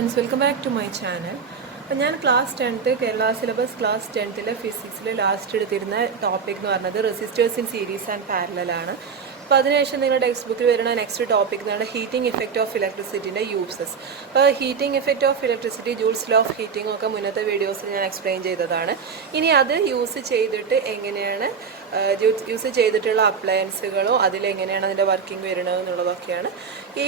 friends, welcome back to my channel. അപ്പോൾ ഞാൻ class 10th Kerala syllabus class 10th ഫിസിക്സിൽ last എടുത്തിരുന്ന ടോപ്പിക് എന്ന് പറഞ്ഞത് resistors in series and parallel ആണ്. അപ്പോൾ അതിനുശേഷം നിങ്ങളുടെ ടെക്സ്റ്റ് ബുക്കിൽ വരുന്ന നെക്സ്റ്റ് ടോപ്പിക് എന്ന് പറഞ്ഞാൽ ഹീറ്റിംഗ് ഇഫക്റ്റ് ഓഫ് ഇലക്ട്രിസിറ്റിൻ്റെ യൂസസ്. അപ്പോൾ heating effect of electricity, Joule's law of heating ഒക്കെ മുന്നത്തെ വീഡിയോസിൽ ഞാൻ എക്സ്പ്ലെയിൻ ചെയ്തതാണ്. ഇനി അത് യൂസ് ചെയ്തിട്ട് എങ്ങനെയാണ് യൂസ് ചെയ്തിട്ടുള്ള അപ്ലയൻസുകളോ അതിലെങ്ങനെയാണ് അതിൻ്റെ വർക്കിംഗ് വരുന്നത് എന്നുള്ളതൊക്കെയാണ് ഈ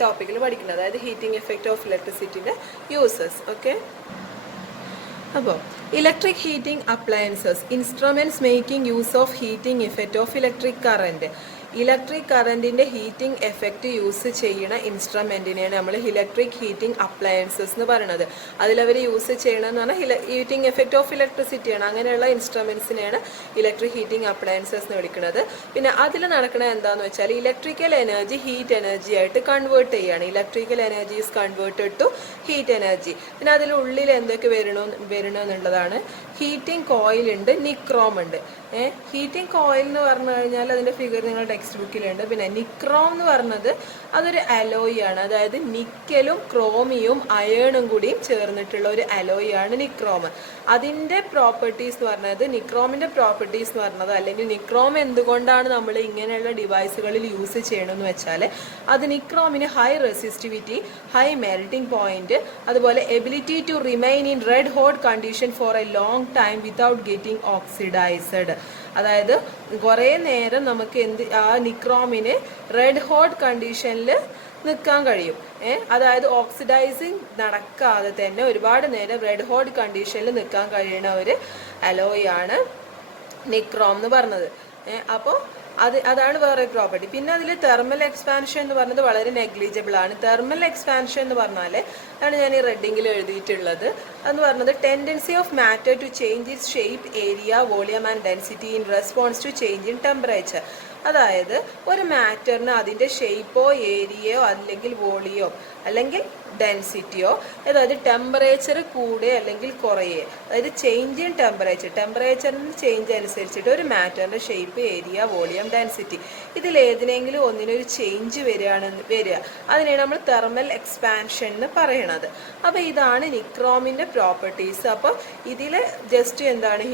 ടോപ്പിക്കിൽ പഠിക്കുന്നത്. അതായത് ഹീറ്റിംഗ് എഫക്റ്റ് ഓഫ് ഇലക്ട്രിസിറ്റിൻ്റെ യൂസസ്. ഓക്കെ, അപ്പോൾ electric heating appliances, instruments making use of heating effect of electric current. Electric കറൻറ്റിൻ്റെ ഹീറ്റിംഗ് എഫക്റ്റ് യൂസ് ചെയ്യുന്ന ഇൻസ്ട്രുമെൻറ്റിനെയാണ് നമ്മൾ ഇലക്ട്രിക് ഹീറ്റിംഗ് അപ്ലയൻസസ് എന്ന് പറയുന്നത്. അതിലവർ യൂസ് ചെയ്യണമെന്ന് പറഞ്ഞാൽ ഹീറ്റിംഗ് എഫക്റ്റ് ഓഫ് ഇലക്ട്രിസിറ്റിയാണ്. അങ്ങനെയുള്ള ഇൻസ്ട്രുമെൻറ്റ്സിനെയാണ് ഇലക്ട്രിക് ഹീറ്റിംഗ് അപ്ലയൻസസ് എന്ന് വിളിക്കുന്നത്. പിന്നെ അതിൽ നടക്കുന്നത് എന്താണെന്ന് വെച്ചാൽ ഇലക്ട്രിക്കൽ എനർജി ഹീറ്റ് എനർജി ആയിട്ട് കൺവേർട്ട് ചെയ്യുകയാണ്. Electrical energy is converted to heat energy. പിന്നെ അതിനുള്ളിൽ എന്തൊക്കെ വരണമെന്നുള്ളതാണ്. ഹീറ്റിംഗ് കോയിൽ ഉണ്ട്, നിക്രോം ഉണ്ട്. ഹീറ്റിംഗ് കോയിൽ എന്ന് പറഞ്ഞു കഴിഞ്ഞാൽ അതിൻ്റെ ഫിഗർ നിങ്ങളുടെ ടെക്സ്റ്റ് ബുക്കിലുണ്ട്. പിന്നെ നിക്രോം എന്ന് പറഞ്ഞത് അതൊരു അലോയ് ആണ്. അതായത് നിക്കലും ക്രോമിയും അയേണും കൂടിയും ചേർന്നിട്ടുള്ള ഒരു അലോയ് ആണ് നിക്രോം. അതിൻ്റെ പ്രോപ്പർട്ടീസ് എന്ന് പറഞ്ഞത്, നിക്രോമിൻ്റെ പ്രോപ്പർട്ടീസ് എന്ന് പറഞ്ഞത്, അല്ലെങ്കിൽ നിക്രോം എന്തുകൊണ്ടാണ് നമ്മൾ ഇങ്ങനെയുള്ള ഡിവൈസുകളിൽ യൂസ് ചെയ്യണമെന്ന് വെച്ചാൽ അത് നിക്രോമിന് high resistivity, high melting point, അതുപോലെ ability to remain in red hot condition for a long time without getting oxidized. അതായത് കുറേ നേരം നമുക്ക് ആ നിക്രോമിന് റെഡ് ഹോട്ട് കണ്ടീഷനിൽ നിൽക്കാൻ കഴിയും. അതായത് ഓക്സിഡൈസിങ് നടക്കാതെ തന്നെ ഒരുപാട് നേരം റെഡ് ഹോട്ട് കണ്ടീഷനിൽ നിൽക്കാൻ കഴിയുന്ന ഒരു അലോയ് ആണ് നിക്രോം എന്ന് പറഞ്ഞത്. അപ്പോൾ അതാണ് വേറെ പ്രോപ്പർട്ടി. പിന്നെ അതിൽ തെർമൽ എക്സ്പാൻഷൻ എന്ന് പറഞ്ഞത് വളരെ നെഗ്ലിജിബിൾ ആണ്. തെർമൽ എക്സ്പാൻഷൻ എന്ന് പറഞ്ഞാൽ ആണ് ഞാൻ ഈ റെഡിങ്ങിൽ എഴുതിയിട്ടുള്ളത്. എന്ന് പറഞ്ഞത് tendency of matter to change its shape, area, volume and density in response to change in temperature. അതായത് ഒരു മാറ്ററിന് അതിൻ്റെ ഷേപ്പോ ഏരിയയോ അല്ലെങ്കിൽ വോളിയോ അല്ലെങ്കിൽ ഡെൻസിറ്റിയോ, അതായത് ടെമ്പറേച്ചർ കൂടുക അല്ലെങ്കിൽ കുറയുക, അതായത് ചേഞ്ച് ഇൻ ടെമ്പറേച്ചറിന് ചേഞ്ച് അനുസരിച്ചിട്ട് ഒരു മാറ്ററിൻ്റെ ഷേപ്പ്, ഏരിയ, വോളിയം, ഡെൻസിറ്റി ഇതിലേതിനെങ്കിലും ഒന്നിനൊരു ചേഞ്ച് വരിക, അതിനെയാണ് നമ്മൾ തെർമൽ എക്സ്പാൻഷൻ എന്ന് പറയണത്. അപ്പോൾ ഇതാണ് നിക്രോമിൻ്റെ പ്രോപ്പർട്ടീസ്. അപ്പോൾ ഇതിൽ ജസ്റ്റ് എന്താണ്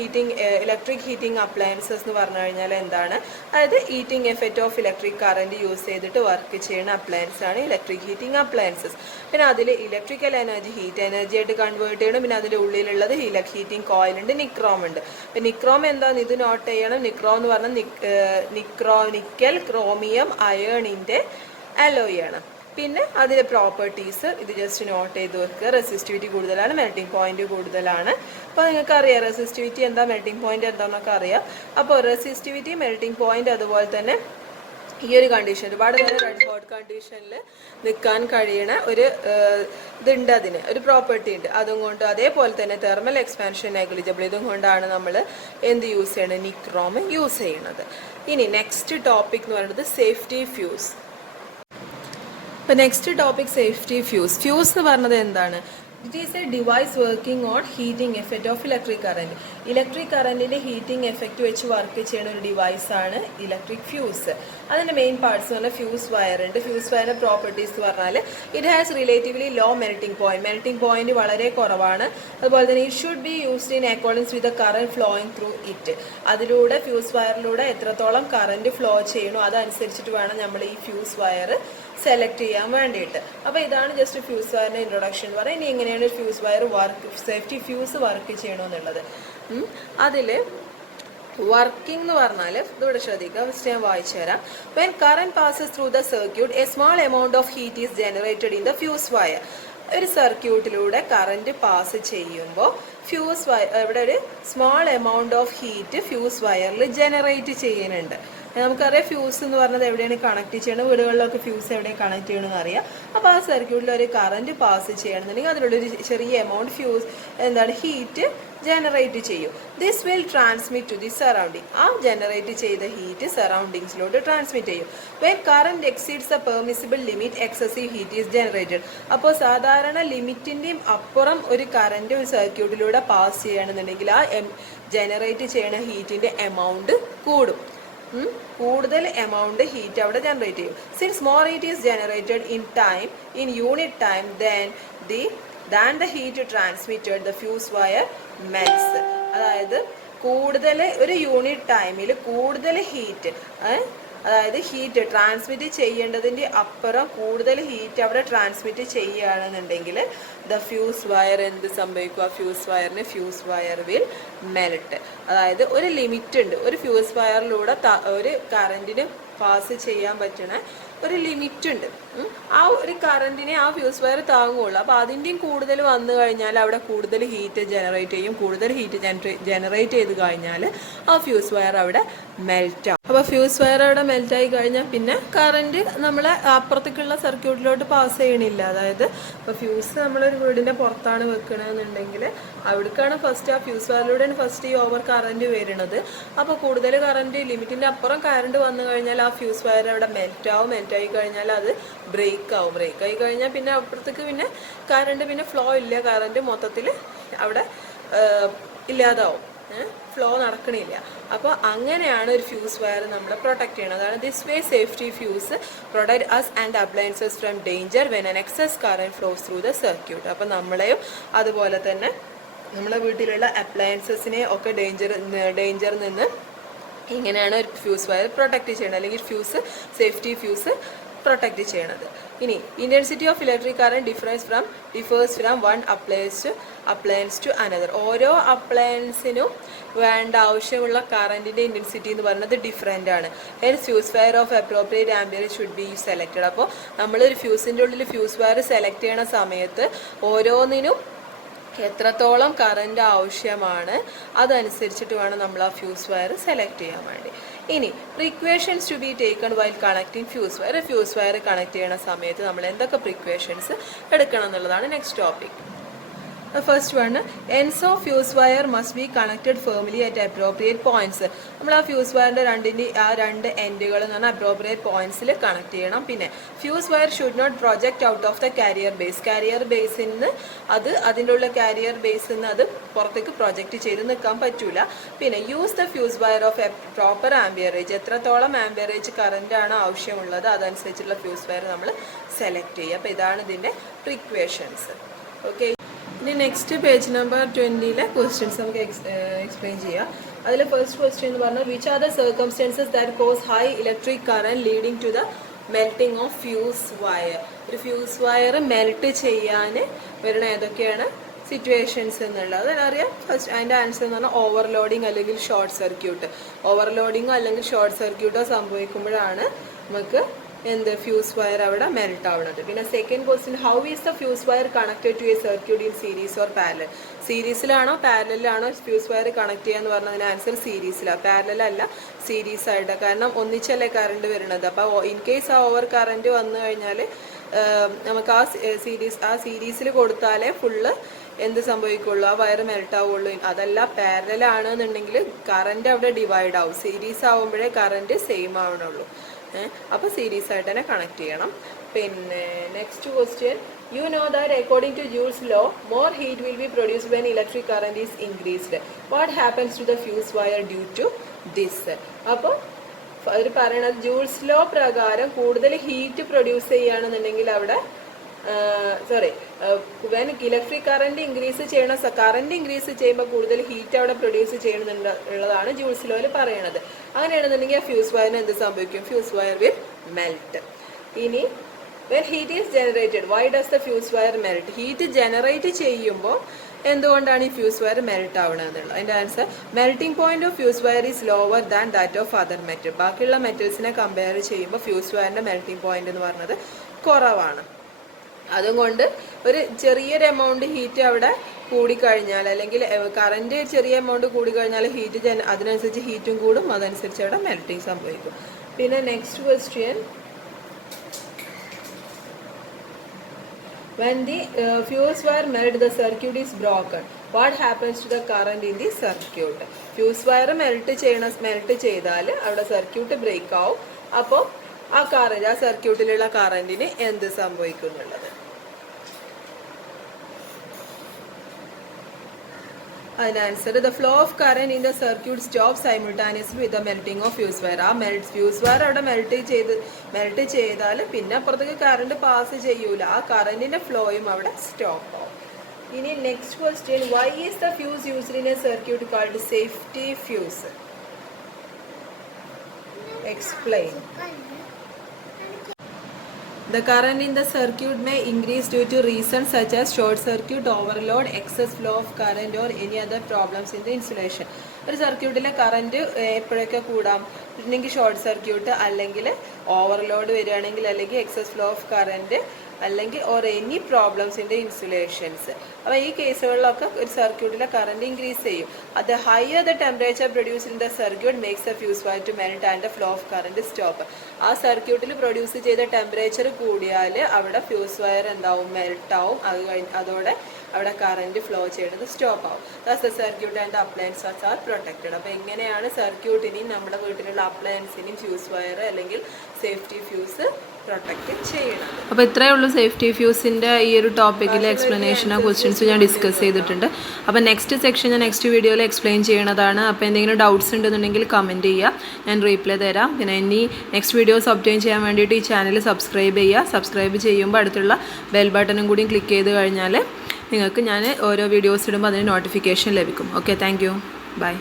ഇലക്ട്രിക് ഹീറ്റിംഗ് അപ്ലയൻസസ് എന്ന് പറഞ്ഞു കഴിഞ്ഞാൽ എന്താണ്, അതായത് heating effect of electric current use ചെയ്തിട്ട് വർക്ക് ചെയ്യുന്ന അപ്ലയൻസ് ആണ് ഇലക്ട്രിക് ഹീറ്റിംഗ് അപ്ലയൻസസ്. പിന്നെ അതിൽ ഇലക്ട്രിക്കൽ എനർജി ഹീറ്റ് എനർജി ആയിട്ട് കൺവേർട്ട് ചെയ്യണം. പിന്നെ അതിൻ്റെ ഉള്ളിലുള്ളത് ഹീറ്റിംഗ് കോയിൽ ഉണ്ട്, നിക്രോം ഉണ്ട്. അപ്പം നിക്രോം എന്താണെന്ന് ഇത് നോട്ട് ചെയ്യണം. നിക്രോം എന്ന് പറഞ്ഞാൽ നിക്കൽ, ക്രോമിയം, അയേണിൻ്റെ അലോയ് ആണ്. പിന്നെ അതിൻ്റെ പ്രോപ്പർട്ടീസ് ഇത് ജസ്റ്റ് നോട്ട് ചെയ്ത് വെക്കുക. റെസിസ്റ്റിവിറ്റി കൂടുതലാണ്, മെൽറ്റിംഗ് പോയിന്റ് കൂടുതലാണ്. അപ്പോൾ നിങ്ങൾക്ക് അറിയാം റെസിസ്റ്റിവിറ്റി എന്താ, മെൽറ്റിംഗ് പോയിന്റ് എന്താണെന്നൊക്കെ അറിയാം. അപ്പോൾ റെസിസ്റ്റിവിറ്റി, മെൽറ്റിംഗ് പോയിന്റ്, അതുപോലെ തന്നെ ഈ ഒരു കണ്ടീഷൻ ഒരുപാട് നേരം റെഡ് ഹോട്ട് കണ്ടീഷനിൽ നിൽക്കാൻ കഴിയണ ഒരു ഇതുണ്ട്, അതിന് ഒരു പ്രോപ്പർട്ടി ഉണ്ട്. അതും കൊണ്ട് അതേപോലെ തന്നെ തെർമൽ എക്സ്പാൻഷൻ നെഗ്ലിജിബിൾ, ഇതും കൊണ്ടാണ് നമ്മൾ എന്ത് യൂസ് ചെയ്യണത്, നിക്രോം യൂസ് ചെയ്യണത്. ഇനി നെക്സ്റ്റ് ടോപ്പിക് എന്ന് പറയുന്നത് സേഫ്റ്റി ഫ്യൂസ്. അപ്പോൾ next topic safety fuse. Fuse എന്ന് പറഞ്ഞത് എന്താണ്? It is a device working on heating effect of electric current. Electric കറൻറ്റിൻ്റെ ഹീറ്റിംഗ് എഫക്റ്റ് വെച്ച് വർക്ക് ചെയ്യുന്ന ഒരു ഡിവൈസാണ് ഇലക്ട്രിക് ഫ്യൂസ്. അതിൻ്റെ മെയിൻ പാർട്സ് എന്ന് പറഞ്ഞാൽ ഫ്യൂസ് വയർ ഉണ്ട്. ഫ്യൂസ് വയറിൻ്റെ പ്രോപ്പർട്ടീസ് എന്ന് പറഞ്ഞാൽ it has relatively low melting point വളരെ കുറവാണ്. അതുപോലെ തന്നെ it should be used in accordance with the current flowing through it. അതിലൂടെ ഫ്യൂസ് വയറിലൂടെ എത്രത്തോളം കറൻറ്റ് ഫ്ലോ ചെയ്യണോ അതനുസരിച്ചിട്ട് വേണം നമ്മൾ ഈ ഫ്യൂസ് വയർ സെലക്ട് ചെയ്യാൻ വേണ്ടിയിട്ട്. അപ്പോൾ ഇതാണ് ജസ്റ്റ് ഫ്യൂസ് വയറിൻ്റെ ഇൻട്രൊഡക്ഷൻ എന്ന് പറയുന്നത്. ഇനി എങ്ങനെയാണ് fuse wire safety fuse work ചെയ്യണമെന്നുള്ളത്. അതിൽ വർക്കിംഗ് എന്ന് പറഞ്ഞാൽ ഇതിവിടെ ശ്രദ്ധിക്കുക, ഫസ്റ്റ് ഞാൻ വായിച്ചു തരാം. When current passes through the circuit A small amount of heat is generated in the fuse wire. ഒരു സർക്യൂട്ടിലൂടെ കറന്റ് പാസ് ചെയ്യുമ്പോൾ ഫ്യൂസ് വയർ ഇവിടെ ഒരു small amount of heat fuse വയറിൽ ജനറേറ്റ് ചെയ്യുന്നുണ്ട്. നമുക്കറിയാം ഫ്യൂസ് എന്ന് പറഞ്ഞത് എവിടെയാണ് കണക്ട് ചെയ്യണം, വീടുകളിലൊക്കെ ഫ്യൂസ് എവിടെയാണ് കണക്ട് ചെയ്യണമെന്ന് അറിയാം. അപ്പോൾ ആ സർക്യൂട്ടിൽ ഒരു കറന്റ് പാസ് ചെയ്യണമെന്നുണ്ടെങ്കിൽ അതിലുള്ളൊരു ചെറിയ എമൗണ്ട് ഹീറ്റ് ജനറേറ്റ് ചെയ്യും. This will transmit to the surrounding. ആ ജനറേറ്റ് ചെയ്ത ഹീറ്റ് സറൗണ്ടിങ്സിലോട്ട് ട്രാൻസ്മിറ്റ് ചെയ്യും. When current exceeds the permissible limit excessive heat is generated. അപ്പോൾ സാധാരണ ലിമിറ്റിൻ്റെയും അപ്പുറം ഒരു കറന്റ് ഒരു സർക്യൂട്ടിലൂടെ പാസ് ചെയ്യണമെന്നുണ്ടെങ്കിൽ ആ ജനറേറ്റ് ചെയ്യണ ഹീറ്റിൻ്റെ എമൗണ്ട് കൂടും. കൂടുതൽ എമൗണ്ട് ഹീറ്റ് അവിടെ ജനറേറ്റ് ചെയ്യും. Since more heat is generated in unit time than the heat transmitted the fuse wire melts. അതായത് കൂടുതൽ ഒരു യൂണിറ്റ് ടൈമിൽ കൂടുതൽ ഹീറ്റ്, അതായത് ഹീറ്റ് ട്രാൻസ്മിറ്റ് ചെയ്യേണ്ടതിൻ്റെ അപ്പുറം കൂടുതൽ ഹീറ്റ് അവിടെ ട്രാൻസ്മിറ്റ് ചെയ്യുകയാണെന്നുണ്ടെങ്കിൽ ദ ഫ്യൂസ് വയർ എന്ത് സംഭവിക്കും? ആ ഫ്യൂസ് വയറിന് ഫ്യൂസ് വയർ വിൽ മെൽറ്റ്. അതായത് ഒരു ലിമിറ്റ് ഉണ്ട്. ഒരു ഫ്യൂസ് വയറിലൂടെ ഒരു കറണ്ടിന് പാസ് ചെയ്യാൻ പറ്റണ ഒരു ലിമിറ്റ് ഉണ്ട്. ആ ഒരു കറണ്ടിനെ ആ ഫ്യൂസ് വയർ താങ്ങുള്ളൂ. അപ്പോൾ അതിൻ്റെയും കൂടുതൽ വന്നു കഴിഞ്ഞാൽ അവിടെ കൂടുതൽ ഹീറ്റ് ജനറേറ്റ് ചെയ്യും. കൂടുതൽ ഹീറ്റ് ജനറേറ്റ് ചെയ്ത് കഴിഞ്ഞാൽ ആ ഫ്യൂസ് വയർ അവിടെ മെൽറ്റ് ആവും. അപ്പോൾ ഫ്യൂസ് വയർ അവിടെ മെൽറ്റായി കഴിഞ്ഞാൽ പിന്നെ കറണ്ട് നമ്മളെ അപ്പുറത്തേക്കുള്ള സർക്യൂട്ടിലോട്ട് പാസ് ചെയ്യണില്ല. അതായത് ഇപ്പോൾ ഫ്യൂസ് നമ്മളൊരു വീടിൻ്റെ പുറത്താണ് വെക്കണമെന്നുണ്ടെങ്കിൽ അവിടേക്കാണ് ഫസ്റ്റ് ആ ഫ്യൂസ് വയറിലൂടെയാണ് ഫസ്റ്റ് ഈ ഓവർ കറണ്ട് വരുന്നത്. അപ്പോൾ കൂടുതൽ കറണ്ട് ലിമിറ്റിൻ്റെ അപ്പുറം കറണ്ട് വന്നു കഴിഞ്ഞാൽ ആ ഫ്യൂസ് വയർ അവിടെ മെൽറ്റായി കഴിഞ്ഞാൽ അത് ബ്രേക്ക് ആയി കഴിഞ്ഞാൽ പിന്നെ അപ്പുറത്തേക്ക് പിന്നെ കറണ്ട് പിന്നെ ഫ്ലോ ഇല്ല. കറണ്ട് മൊത്തത്തിൽ അവിടെ ഇല്ലാതാവും. ഫ്ലോ നടക്കണില്ല. അപ്പോൾ അങ്ങനെയാണ് ഒരു ഫ്യൂസ് വയർ നമ്മൾ പ്രൊട്ടക്ട് ചെയ്യണം. അതാണ് this way safety fuse protect us and appliances from danger when an excess current flows through the circuit. അപ്പോൾ നമ്മളെയും അതുപോലെ തന്നെ നമ്മളെ വീട്ടിലുള്ള അപ്ലയൻസസിനെ ഒക്കെ ഡേഞ്ചറിൽ നിന്ന് ഇങ്ങനെയാണ് ഒരു ഫ്യൂസ് വയർ പ്രൊട്ടക്ട് ചെയ്യണത്, അല്ലെങ്കിൽ സേഫ്റ്റി ഫ്യൂസ് പ്രൊട്ടക്ട് ചെയ്യണത്. ഇനി intensity of electric current differs from one appliance to another. ഓരോ അപ്ലയൻസിനും വേണ്ട ആവശ്യമുള്ള കറണ്ടിൻ്റെ ഇൻറ്റൻസിറ്റി എന്ന് പറയുന്നത് ഡിഫറെൻ്റ് ആണ്. Hence fuse wire of appropriate ampere should be selected. അപ്പോൾ നമ്മളൊരു ഫ്യൂസിൻ്റെ ഉള്ളിൽ ഫ്യൂസ് വയർ സെലക്ട് ചെയ്യണ സമയത്ത് ഓരോന്നിനും എത്രത്തോളം കറണ്ട് ആവശ്യമാണ് അതനുസരിച്ചിട്ട് വേണം നമ്മൾ ആ ഫ്യൂസ് വയർ സെലക്ട് ചെയ്യാൻ വേണ്ടി. ഇനി precautions to be taken while connecting fuse wire connect ചെയ്യണ സമയത്ത് നമ്മൾ എന്തൊക്കെ പ്രിക്വേഷൻസ് എടുക്കണം എന്നുള്ളതാണ് next topic. First one, ends of fuse wire must be connected firmly at appropriate points. നമ്മൾ ആ ഫ്യൂസ് വയറിൻ്റെ രണ്ട് എൻഡുകൾ എന്ന് പറഞ്ഞാൽ അപ്രോപ്രിയേറ്റ് പോയിന്റ്സിൽ കണക്ട് ചെയ്യണം. പിന്നെ fuse wire should not project out of the carrier ബേസിൽ നിന്ന് അതിൻ്റെ ഉള്ള കാരിയർ ബേസിൽ നിന്ന് അത് പുറത്തേക്ക് പ്രൊജക്റ്റ് ചെയ്ത് നിൽക്കാൻ പറ്റൂല. പിന്നെ use the fuse wire of A proper amperage. എത്രത്തോളം ആംബിയറേജ് കറണ്ടാണ് ആവശ്യമുള്ളത് അതനുസരിച്ചുള്ള ഫ്യൂസ് വയർ നമ്മൾ സെലക്ട് ചെയ്യുക. അപ്പോൾ ഇതാണ് ഇതിൻ്റെ പ്രിക്വേഷൻസ്. ഓക്കെ, ഇനി നെക്സ്റ്റ് പേജ് നമ്പർ 20 ക്വസ്റ്റ്യൻസ് നമുക്ക് എക്സ്പ്ലെയിൻ ചെയ്യാം. അതിൽ ഫസ്റ്റ് ക്വസ്റ്റ്യൻ എന്ന് പറഞ്ഞാൽ which are the circumstances that cause high electric current leading to the melting of fuse wire. ഒരു ഫ്യൂസ് വയർ മെൽറ്റ് ചെയ്യാൻ വരുന്ന ഏതൊക്കെയാണ് സിറ്റുവേഷൻസ് എന്നുള്ളത് അറിയാം. ഫസ്റ്റ് അതിൻ്റെ ആൻസർ എന്ന് പറഞ്ഞാൽ ഓവർലോഡിങ് അല്ലെങ്കിൽ ഷോർട്ട് സർക്യൂട്ട്. ഓവർലോഡിങ്ങോ അല്ലെങ്കിൽ ഷോർട്ട് സർക്യൂട്ടോ സംഭവിക്കുമ്പോഴാണ് നമുക്ക് ഫ്യൂസ് വയർ അവിടെ മെൽറ്റ് ആവുന്നത്. പിന്നെ second question, how is the fuse wire connected to a circuit in series or parallel. സീരീസിലാണോ പാരലലിലാണോ ഫ്യൂസ് വയർ കണക്ട് ചെയ്യാന്ന് പറഞ്ഞതിന് ആൻസർ സീരീസിലാണ്. പാരലല്ല, സീരീസ് ആയിട്ട്. കാരണം ഒന്നിച്ചല്ലേ കറണ്ട് വരുന്നത്. അപ്പോൾ ഇൻ കേസ് ആ ഓവർ കറണ്ട് വന്നു കഴിഞ്ഞാൽ നമുക്ക് ആ സീരീസിൽ കൊടുത്താലേ ഫുള്ള് എന്ത് സംഭവിക്കുള്ളൂ, ആ വയർ മെൽറ്റ് ആവുള്ളൂ. അതല്ല പാരലലാണെന്നുണ്ടെങ്കിൽ കറണ്ട് അവിടെ ഡിവൈഡ് ആവും. സീരീസ് ആവുമ്പോഴേ കറണ്ട് സെയിം ആവണുള്ളൂ. അപ്പോൾ സീരീസ് ആയിട്ട് തന്നെ കണക്ട് ചെയ്യണം. പിന്നെ next question, you know that according to Joule's law more heat will be produced when electric current is increased. What happens to the fuse wire due to this. അപ്പോൾ അവർ പറയണത് Joule's law പ്രകാരം കൂടുതൽ heat produce ചെയ്യുകയാണെന്നുണ്ടെങ്കിൽ അവിടെ when electric current increase ചെയ്യുമ്പോൾ കൂടുതൽ heat അവിടെ പ്രൊഡ്യൂസ് ചെയ്യണമെന്നുള്ളതാണ് ജൂൾസ് ലോയിൽ പറയണത്. അങ്ങനെയാണെന്നുണ്ടെങ്കിൽ ആ ഫ്യൂസ് വയറിന് എന്ത് സംഭവിക്കും? Fuse wire will melt. ഇനി when heat is generated why does the fuse wire melt. Heat generate ചെയ്യുമ്പോൾ എന്തുകൊണ്ടാണ് ഈ ഫ്യൂസ് വയർ മെൽറ്റ് ആവണമെന്നുള്ളത്. അതിൻ്റെ answer, melting point of fuse wire is lower than that of other metal. ബാക്കിയുള്ള മെറ്റൽസിനെ compare ചെയ്യുമ്പോൾ fuse വയറിൻ്റെ മെൽറ്റിംഗ് പോയിന്റ് എന്ന് പറഞ്ഞത് കുറവാണ്. അതുകൊണ്ട് ഒരു ചെറിയൊരു എമൗണ്ട് ഹീറ്റ് അവിടെ കൂടിക്കഴിഞ്ഞാൽ, അല്ലെങ്കിൽ കറണ്ട് ചെറിയ എമൗണ്ട് കൂടിക്കഴിഞ്ഞാൽ ഹീറ്റ് അതിനനുസരിച്ച് ഹീറ്റും കൂടും, അതനുസരിച്ച് അവിടെ മെൽറ്റിംഗ് സംഭവിക്കും. പിന്നെ next question, when the fuse wire melt the circuit is broken, what happens to the current in the circuit. Fuse wire melt ചെയ്താൽ അവിടെ സർക്യൂട്ട് ബ്രേക്ക് ആവും. അപ്പോൾ ആ സർക്യൂട്ടിലുള്ള കറന്റിന് എന്ത് സംഭവിക്കും എന്നുള്ളത്. അതിന് answer the flow of current in the circuit stop simultaneously with the melting of fuse wire. ആ ഫ്യൂസ് വയർ അവിടെ മെൽറ്റ് ചെയ്താൽ പിന്നെ അപ്പുറത്തേക്ക് കറണ്ട് പാസ് ചെയ്യൂല, ആ കറന്റിന്റെ ഫ്ലോയും അവിടെ സ്റ്റോപ്പ് ആവും. ഇനി next question, why is the fuse used in a circuit called safety fuse? Explain. The current in the circuit may increase due to reasons such as short circuit, overload, excess flow of current or any other problems in the insulation. ഒരു സർക്യൂട്ടിലെ current എപ്പോഴൊക്കെ കൂടാം? അല്ലെങ്കിൽ short circuit, അല്ലെങ്കിൽ overload വരികയാണെങ്കിൽ, അല്ലെങ്കിൽ excess flow of current, അല്ലെങ്കിൽ or any problems in the insulations. അപ്പോൾ ഈ കേസുകളിലൊക്കെ ഒരു സർക്യൂട്ടിലെ കറണ്ട് ഇൻക്രീസ് ചെയ്യും. അത് higher the temperature produce in the circuit makes the fuse wire to melt and the flow of current stop. ആ സർക്യൂട്ടിൽ പ്രൊഡ്യൂസ് ചെയ്ത ടെമ്പറേച്ചർ കൂടിയാൽ അവിടെ ഫ്യൂസ് വയർ എന്താവും? മെൽട്ടാവും. അതോടെ അവിടെ കറണ്ട് ഫ്ലോ ചെയ്യുന്നത് സ്റ്റോപ്പ് ആവും. Das the circuit and appliances are protected. അപ്പോൾ എങ്ങനെയാണ് സർക്യൂട്ടിനെയും നമ്മുടെ വീട്ടിലുള്ള അപ്ലയൻസിനെയും ഫ്യൂസ് വയർ അല്ലെങ്കിൽ സേഫ്റ്റി ഫ്യൂസ് പ്രൊട്ടക്റ്റ് ചെയ്യണം. അപ്പോൾ ഇത്രയേ ഉള്ളൂ സേഫ്റ്റി ഫ്യൂസിൻ്റെ ഈ ഒരു ടോപ്പിക്കിലെ എക്സ്പ്ലനേഷനോ ക്വസ്റ്റ്യൻസ് ഞാൻ ഡിസ്കസ് ചെയ്തിട്ടുണ്ട്. അപ്പോൾ നെക്സ്റ്റ് സെക്ഷൻ ഞാൻ നെക്സ്റ്റ് വീഡിയോയിൽ എക്സ്പ്ലെയിൻ ചെയ്യണതാണ്. അപ്പോൾ എന്തെങ്കിലും ഡൗട്ട്സ് ഉണ്ടെന്നുണ്ടെങ്കിൽ കമൻറ്റ് ചെയ്യുക, ഞാൻ റീപ്ലൈ തരാം. പിന്നെ ഇനി നെക്സ്റ്റ് വീഡിയോസ് ഒബ്റ്റെയിൻ ചെയ്യാൻ വേണ്ടിയിട്ട് ഈ ചാനൽ സബ്സ്ക്രൈബ് ചെയ്യുക. സബ്സ്ക്രൈബ് ചെയ്യുമ്പോൾ അടുത്തുള്ള ബെൽ ബട്ടണും കൂടി ക്ലിക്ക് ചെയ്ത് കഴിഞ്ഞാൽ നിങ്ങൾക്ക് ഞാൻ ഓരോ വീഡിയോസ് ഇടുമ്പോൾ അതിന് നോട്ടിഫിക്കേഷൻ ലഭിക്കും. Okay, thank you, by.